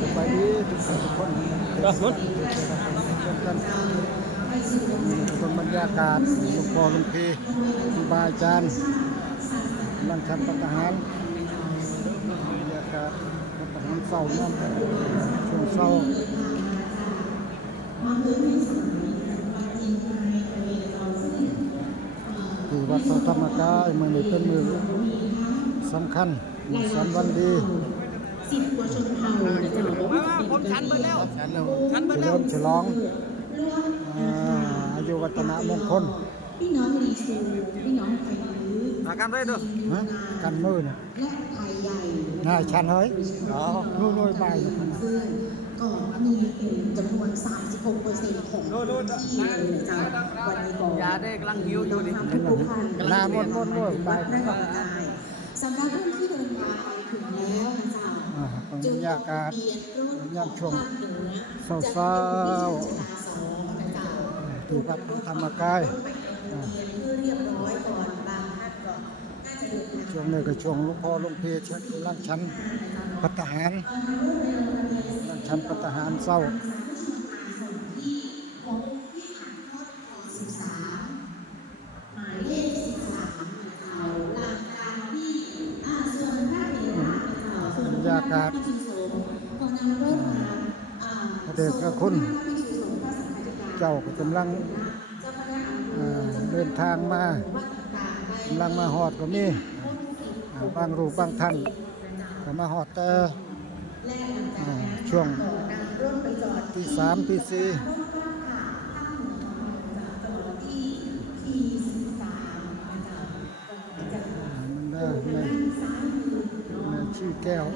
สบายดีทุกคนครับผมเช่นกันเป็นบรรยากาศหลวงพ่อหลวงพี่ครูบาอาจารย์กำลังทำปัตหารบรรยากาศปัตหารเศร้าเนาะช่วงเศร้าที่วัดพระธรรมกายมือนี้เป็นมือสำคัญมือสำคัญดี10 กว่าชนเผ่านะจ๊ะผมชันไปแล้วชันไป เฉ แล้ ลิ ว มฉลองอายุวัฒนมงคล พี่น้องลีซูพี่น้องไทยลื้อ อาการได้ด้วย ฮะกันมือเนี่ย และไทยใหญ่ นายชันเฮ้ยนู่นๆไป เพื่อนก็มีจำนวน 36%ของพื้นที่เลยนะจ๊ะวันนี้ก็ ยาได้กำลังหิวอยู่ดิ ทำทุกท่าน หน้ามนๆไป วัดพระธรรมกายสำหรับผู้ที่เดินทางไปถึงแล้วนะจ๊ะ บรรยากาศยามช่วง ภาคเหนือ เศร้า สองนะจ๊ะ ๆที่วัดพระธรรมกาย เพื่อเรียบร้อยก่อนบางท่านก็น่าจะเดินทาง ช่วงนี้ก็ช่วงหลวงพ่อหลวงพี่กำลังชั้นพัฒหารชั้นพัฒหารเศร้าบรรยากาศพระเดชพระคุณเจ้าก็กำลังเดินทางมากำลังมาหอดก็มีบางรูปบางท่านก็มาหอดแต่ช่วงที่3ที่4มันได้ในชื่อแก้ว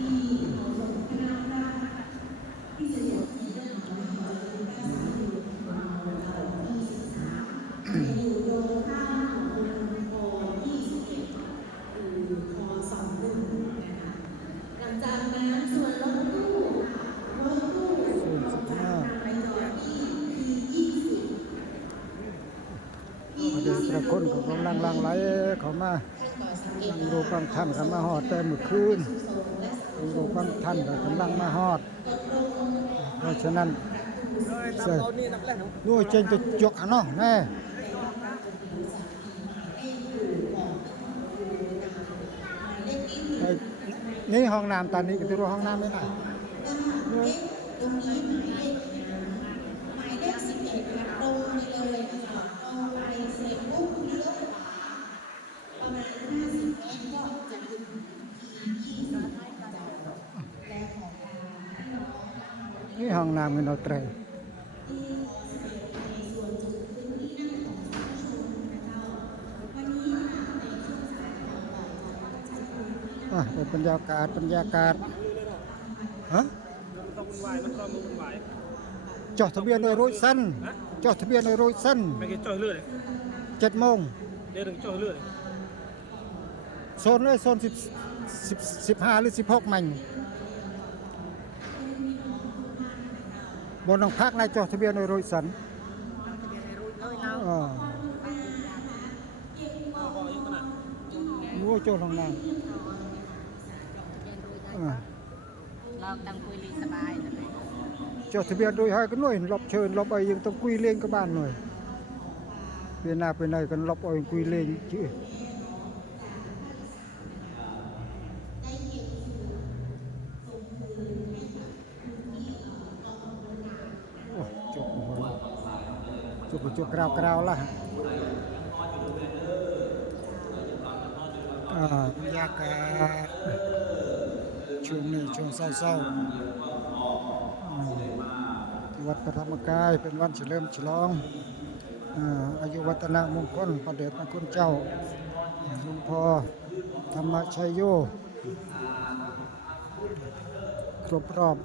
หลังจากนั้นส่วนรถตู้รถตู้ ส่วน15 ไปจอดที่20พระเดชพระคุณก็กำลังหลั่งไหลเข้ามา ท่านก่อสังเกต บางรูปบางท่านก็มาหอดแต่เมื่อคืนบางรูปบางท่านก็กำลังมาหอดเพราะฉะนั้นเสร็จ ตอนนี้นักเล่น นู่นเจนจะจกอ่ะเนาะแน่ไอ้นี่ห้องน้ำตอนนี้ก็ตัวห้องน้ำไม่ได้ ตรงนี้หมายเลข11นะตรงไปเลยนะคะตรงไปเสร็จปุ๊บเลี้ยวขวาประมาณ50 เมตรก็จะถึงที่20และของการให้น้อง นี่ห้องน้ำเงินเอาเตรเป็นบรรยากาศฮะ ต้องวุ่นวายมันก็มึงวุ่นวาย จอดทะเบียนโดยรถสั้นจอดทะเบียนโดยรถสั้น ไม่กี่จ่อยเลือด 7 โมง เดี๋ยวถึงจ่อยเลือด โซนเลยโซน15หรือ16มันบนต้องพักในจอดทะเบียนโดยรถสั้นรู้โจทางนั้น เราตั้งคุยลีสบายเลย จดทะเบียนโดยให้กันหน่อยรอบเชิญรอบไอ้ยังต้องคุยเล่นกับบ้านหน่อยเปลี่ยนหน้าไปไหนกันรอบไอ้คุยเล่นชื่อโอ้จบหัวจบกราวละบรรยากาศช่วงนี้ช่วงเศร้าๆวัดพระธรรมกายเป็นวันเฉลิมฉลองอายุวัฒนมงคลพระเดชพระคุณเจ้าหลวงพ่อธรรมชัยโยครบรอบ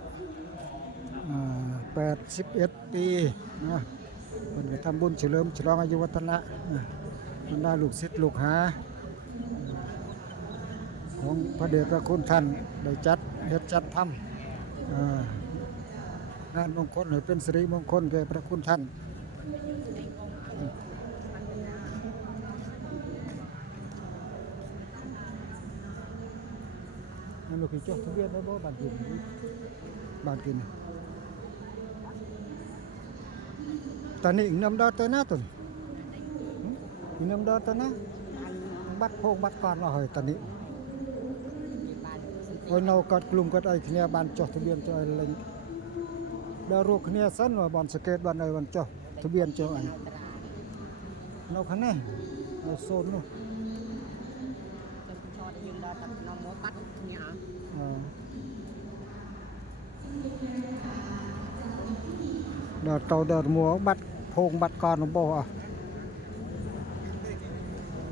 81 ปีนะเป็นไปทำบุญเฉลิมฉลองอายุวัฒนะบรรดาลูกศิษย์ลูกหาของพระเดชพระคุณท่านได้จัดทำงานมงคลให้เป็นสิริมงคลแก่พระคุณท่าน บ นั่นลูกคือจดทะเบียนได้บ่บ้านกินบ้านกินตอนนี้อีกน้ำดอตนะตุนอีกน้ำดอตนะบัดโพงบัดก่อนเราเฮ้ยตอนนี้ โอ้ยเรากัดกลุ่มกัดไอ้ขี้เนี่ยบ้านจดทะเบียนจอยเล็งดาวรูกขี้เนี่ยสั้นว่าบอลสเก็ตบ้านไอ้บ้านจดทะเบียนจอยเราคันนี้เราโซนนู่น cho đi ra tập nó muốn bắt nhá ดาวเต่าดาวมัวบัดโพงบัดก่อนเราบอกอ่ะ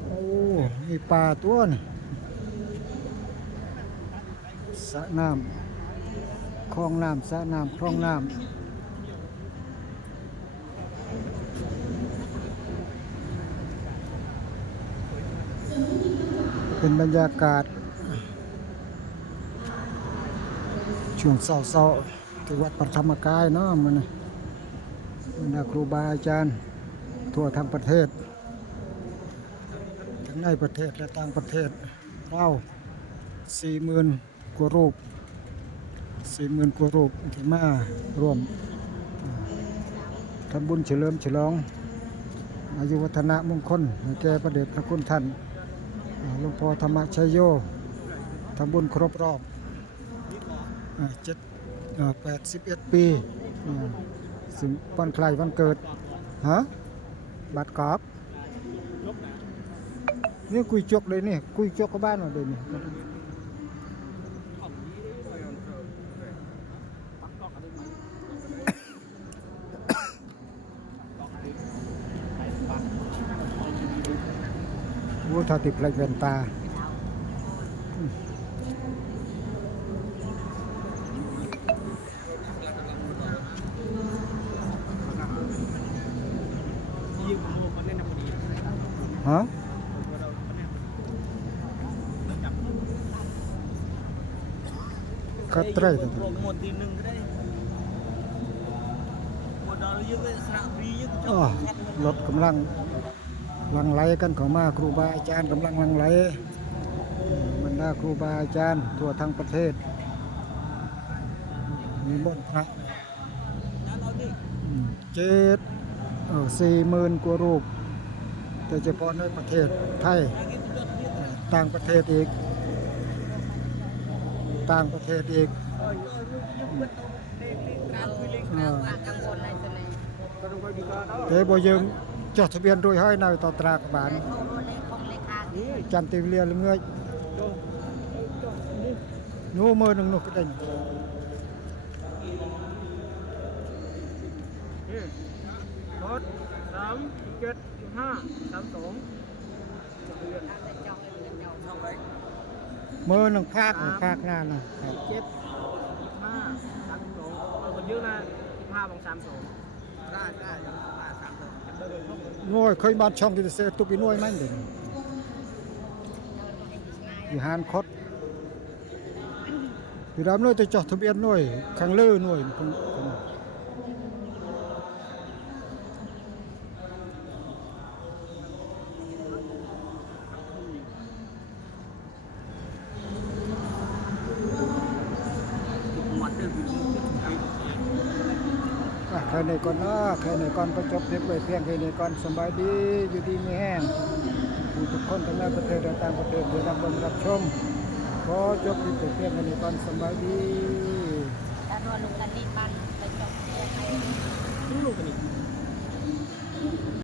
โอ้มีปลาตัวนี่สระน้ำคลองน้ำสระน้ำคลองน้ำเป็นบรรยากาศช่วงเศร้าๆที่วัดพระธรรมกายเนาะมันนี่บรรดาครูบาอาจารย์ทั่วทั้งประเทศทั้งในประเทศและต่างประเทศเรา40,000 กว่ารูป40,000 กว่ารูปที่มาร่วมทำบุญเฉลิมฉลองอายุวัฒนะมงคลให้แก่พระเดชพระคุณท่านหลวงพ่อธรรมชัยโยทำบุญครบรอบ81 ปีซึ่งวันคล้ายวันเกิดฮะบัตรกรอบนี่คุยจกเลยนี่คุยจกกับบ้านเราเลยนี่วัวทาติดไรเวนตาฮะก็ไตรตัว หมดทีนึงก็ได้หมดดาวยึดสระรียึด อ๋อรถกำลังหลังไหลกันเข้ามาครูบาอาจารย์กำลังหลังไหลบรรดาครูบาอาจารย์ทั่วทั้งประเทศมีมนต์พระ40,000 กว่ารูปแต่เฉพาะในประเทศไทยต่างประเทศอีกแต่บ่ยังจดทะเบียนโดยให้ในต่อตรากบาลจันติเลียลเงยนู้มือหนึ่งนกกระเด็นรถ37.532มือหนึ่งภาคงานนะ คนเยอะนะ15 32ได้หน่วยเคยบ้านช่องที่จะเสียตุกีหน่วยไหมเด่นอยู่หานคดอยู่ดำหน่วยจะจดทะเบียนหน่วยขังเลือหน่วยแค่นี้ก่อนนะแค่นี้ก่อนก็จบเพียงแค่นี้ก่อนสบายดีอยู่ดีมีแห้งผู้ทุกคนทั้งในประเทศและต่างประเทศที่รับชมขอจบเพียงแค่นี้ก่อนสบายดี